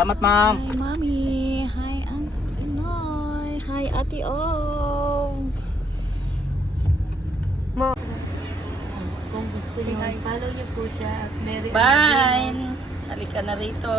Salamat, ma'am. Hi, Mami. Hi, Auntie Noy. Hi, Ate Ong. Kung gusto niyo, follow niyo po siya at Merry Bye! Halika na rito.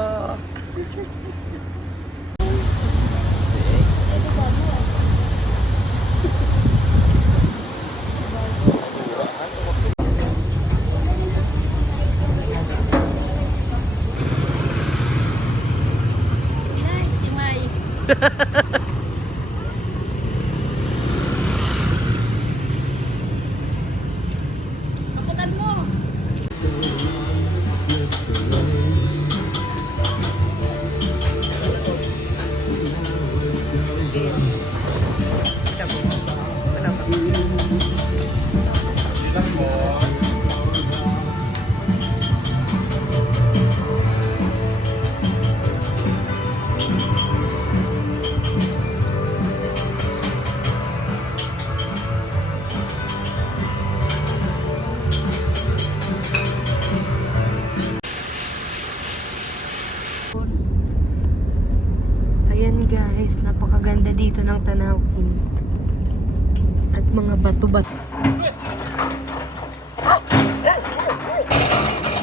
Ayan guys, napakaganda dito ng tanawin. At mga bato-bato.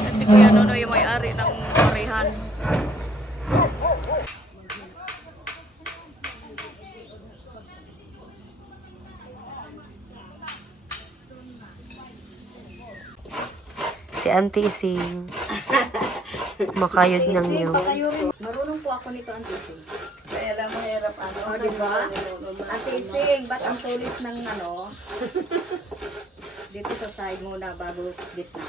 Kasi Kuya Nono yung may-ari ng parihan. Si Auntie Ising. Kumakayod ng iyo. Marunong po ako nito, Auntie Ising. Kaya lang mahirap ano. O, diba? Auntie Ising, ba't ang tulis ng ano? Dito sa side muna bago gitna.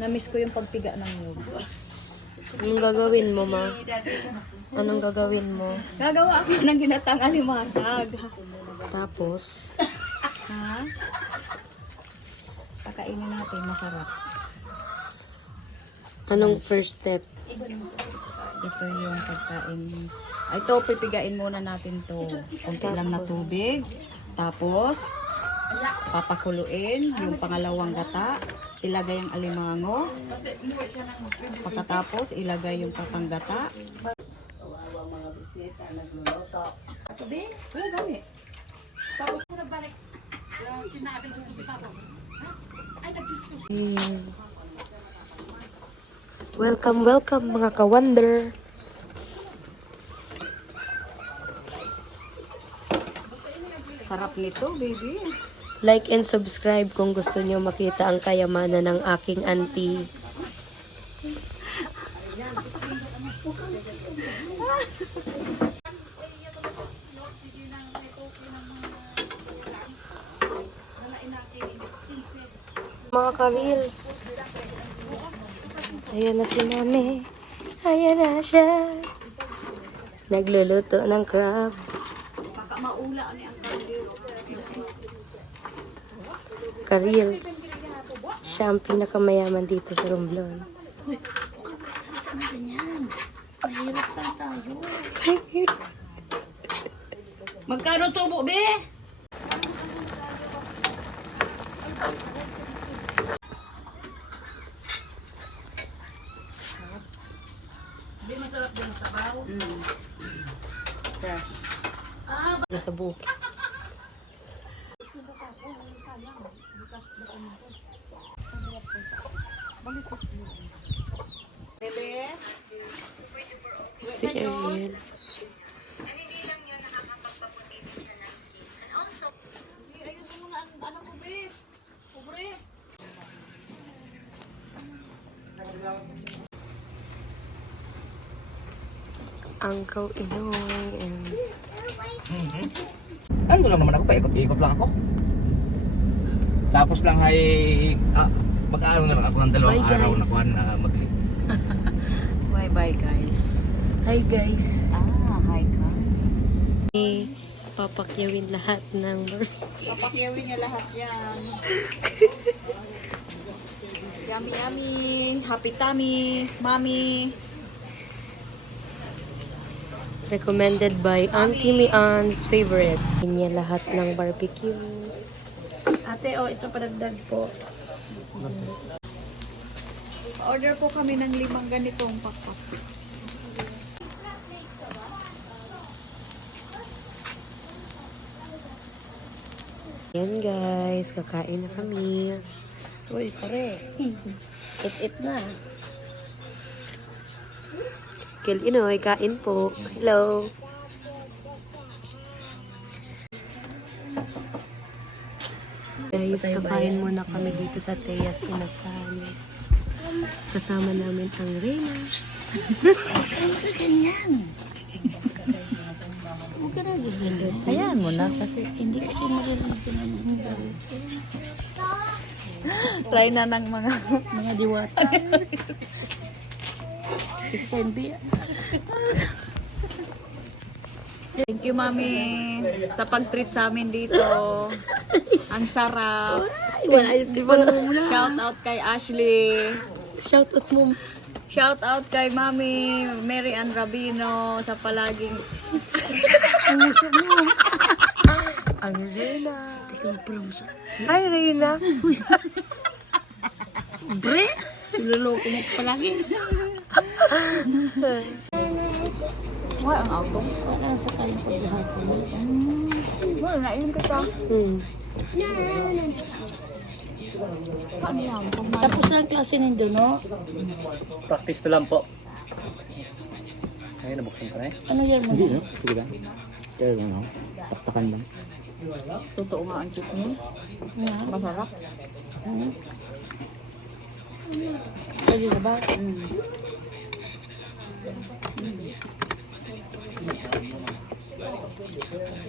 Na-miss ko yung pagpiga ng nyug. Anong gagawin mo, ma? Anong gagawin mo? Gagawa ako ng ginatang alimasag. Tapos, Ha? Pakainin natin, masarap. anong first step? Ito yung pagkain. Ito, pipigain muna natin to. Kunti lang na tubig. Tapos, papakuluin yung pangalawang gata. Ilagay ang alimango. Pagkatapos, ilagay yung papanggata. Kawawa mga bisita, nagluluto. Ito din? Oo, gani. Tapos, nagbalik. Welcome, welcome mga ka-wonder. Sarap nito, baby. Like and subscribe kung gusto niyo makita ang kayamanan ng aking auntie. Mga ka-reels. Ayan na si mami. Ayan na siya. Nagluluto ng crab. Baka maula ni ang kaldero. Ka-reels. Siya ang pinakamayaman dito sa Romblon. Mahirap lang tayo. Magkano tubo, be? Di masarap din sa sabaw. Sa bukid. Bebe? Si Ariel. Ayun mo muna ang anak ko, be. Pobre. Uncle Inoy and Ano lang naman ako, paikot-ikot lang ako. Tapos lang ay mag-aano na lang ako ng dalawang Bye, araw guys. na kuhan na mag-leave. Bye-bye, guys. hi guys. Hi, guys. Papakyawin lahat ng Papakyawin niya lahat yan. Yummy, yummy. Happy tummy, mommy. Recommended by Auntie Mian's favorites. Niya lahat ng barbecue. Ate, oh, ito padagdag po. Order po kami ng 5 ganitong pakpak. Yan guys, kakain na kami. Uy, pare. It na. Kil Inoy, kain po. Hello. Guys, kakain muna kami dito sa Teas Inasal. Kasama namin ang Reyna. Huwag ka na gigilid. Hayaan mo na kasi hindi kasi marunong pinanong. Try na ng mga Diwata. 6 MB. Thank you, Mami, sa pag-treat sa amin dito. Ang sarap. Shout out kay Ashley. Shout out mo. Shout out kay Mami Mary Ann Rabino sa palaging Ang Reyna. Hi, Reyna. Bre? Niloloko mo ko palagi. Wala ang auto. Wala sa kanyang paghahapon. Wala na yun kita. Ano yan? Tapos na ang klase nindo, no? Practice na lang po. Ay, nabuksan ka na eh. Ano yan mo? no? Sige lang. Kaya lang ako. Taktakan lang. Totoo nga ang chismis. Masarap. Pwede na ba?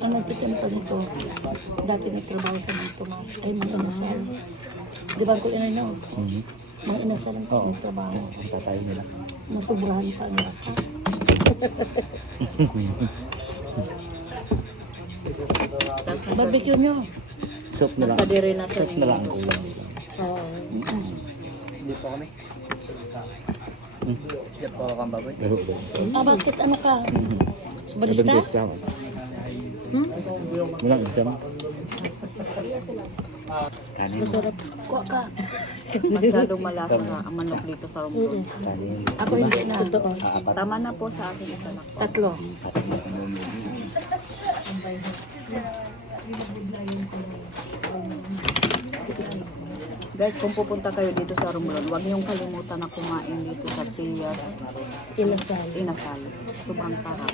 Ang nagtitimpa nito, dati nagtrabaho sa mga Tomas, ay mga inasal. Di ba ko inano? Mga inasal ang nagtrabaho. Patay nila. Nasubrahan pa ang rasa. Barbecue nyo. Soup na lang. Nasa dire na siya. Soup na lang ang kulang. Oo. Hindi po kami. Hindi po kang baboy. Bakit ano ka? Barista? Walang exam. Kanin. Masarap. Kuha ka. Masyadong malasa na ang manok dito sa Romblon. Kanin. Ako hindi na. Totoo. Tama na po sa akin ito na. 3. Guys, kung pupunta kayo dito sa Romblon, huwag niyong kalimutan na kumain dito sa Tias Inasal. Inasal. Sobrang sarap.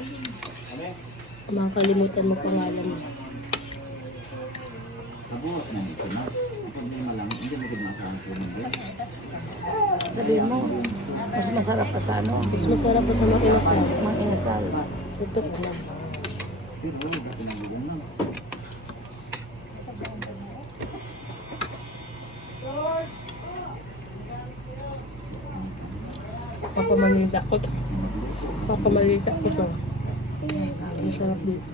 Makakalimutan mo pangalan mo. Sabihin mo, mas masarap pa sa ano? Mas masarap pa sa mga inasal. Mga inasal. Ito po na. Papamalita ko. Papamalita ito. Masarap dito.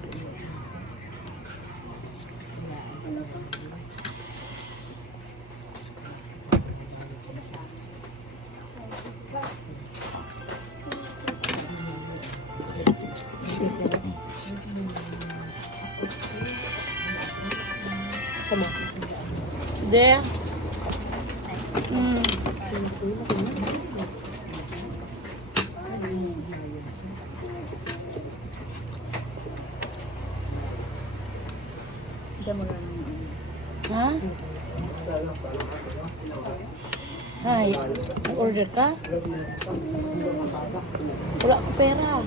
Sama. There. Diyan mo lang. Ha? Ay, nag-order ka? Wala ko pera.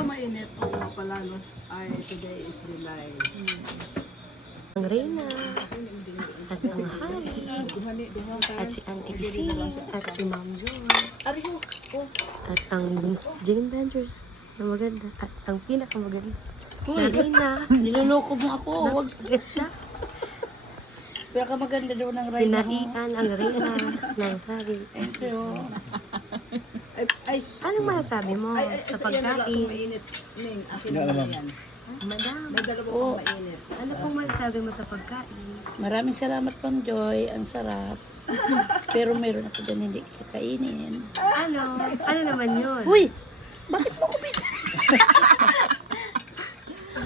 Mainit ang pala no? Ay, today is July. Ang Reyna. At ang Hari. At si Auntie Isi. At si Ma'am Joy. At ang Jane Ventures na maganda. At ang pinakamaganda. Uy, Reyna. niloloko mo ako. Wag. Reyna. Pero ka maganda daw ng Reyna. Pinaian ang Reyna ng Hari. Thank you. Anong masasabi mo sa pagkain? mainit. Ning, akin naman yan. Madam, May dalawa Oo. pang mainit. ano pong masasabi mo sa pagkain? Maraming salamat Pang Joy. Ang sarap. Pero meron ako dyan hindi kakainin. Ano? Ano naman yun? Uy! Bakit mo ko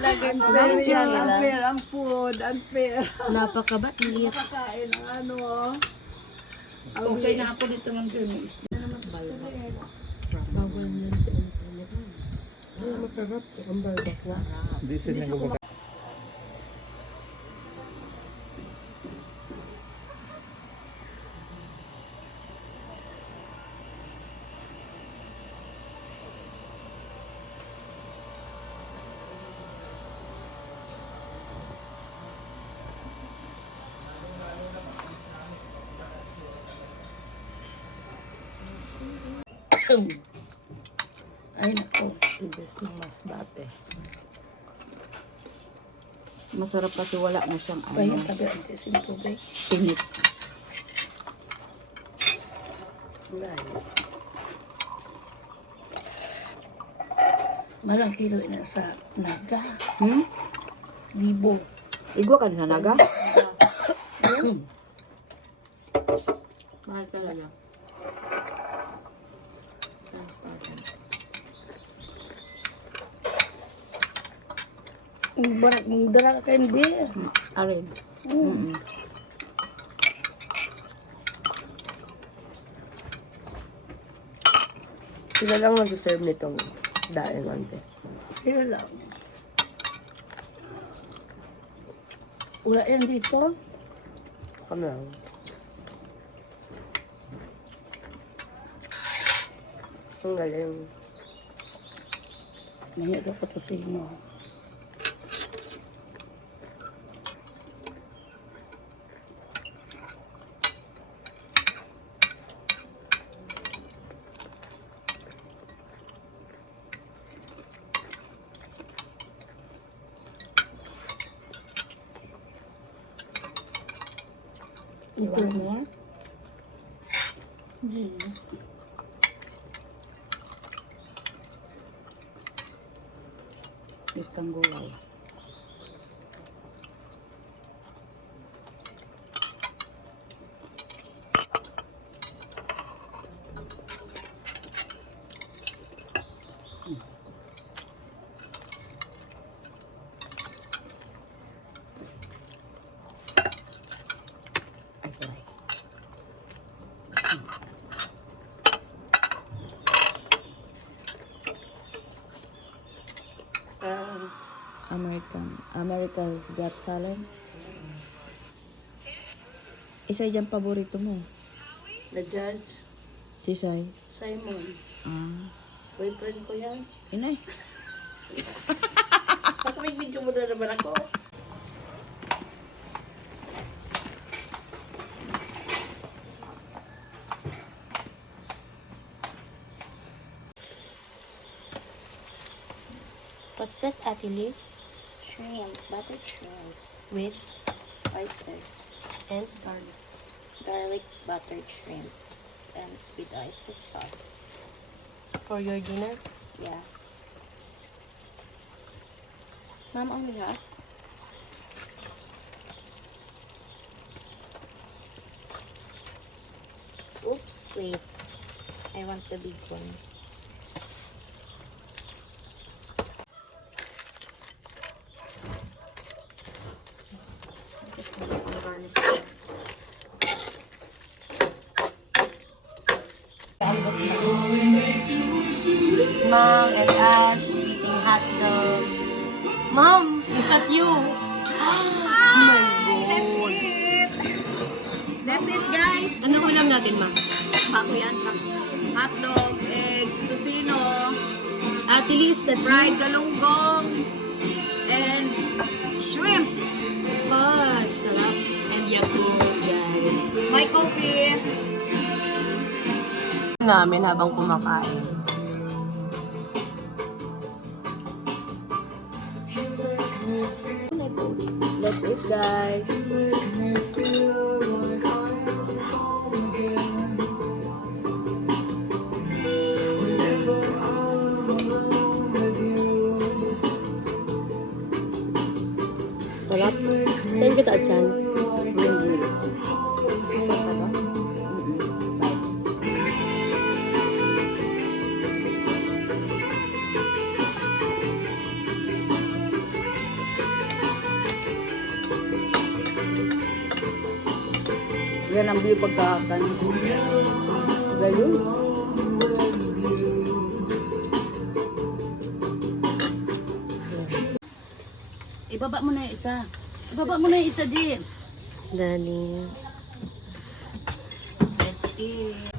Unfair ang food. Unfair. Napakabait. Kakain ang ano. Okay na ako dito ng Joy. Bawal na sa internet. Ano masarap? Ang burger na. Hindi siya nagbabaga. Ay nako, ibes ng masbate. Masarap kasi wala na siyang Ay, yung tabi ang kising tubig. Pinit. Malang kilo na sa naga. Hmm? Libo. Igwa ka sa naga? Mahal talaga. Ang barak mong dala ka kayo beer. Arin. Mm. Sila lang nag-serve nitong daing ante. Sila lang. Wala yan dito. Kami lang. Ang galing. Mahirap ako to sa inyo. You want more? Yes. Itang gulay. America's Got Talent. Isa dyan paborito mo. The judge, Tisay. Simon. Ah. Boyfriend ko yan. Inay. Baka may video mo na naman ako. What's that, Ate Lee? Shrimp, buttered shrimp, With oyster, and garlic buttered shrimp, and with oyster sauce. for your dinner? Yeah. Mom, only half? Oops, wait. I want the big one. Mom and Ash eating hot dog. Mom, look at you. Oh my God. That's it, guys. Ano ulam natin, Ma'am? Bako yan. Hotdog, eggs, tocino, Ate Liz, the fried galunggong, and shrimp. Gosh, sarap. And Yakult, guys. My coffee. Namin habang kumakain. That's it, guys. at yan. Windmill. Yan ang view pagkakan. Gayon. Ibaba mo na yung isa. Ibaba mo na yung isa, Di. Dali. Let's eat.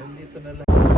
Nandito na lang.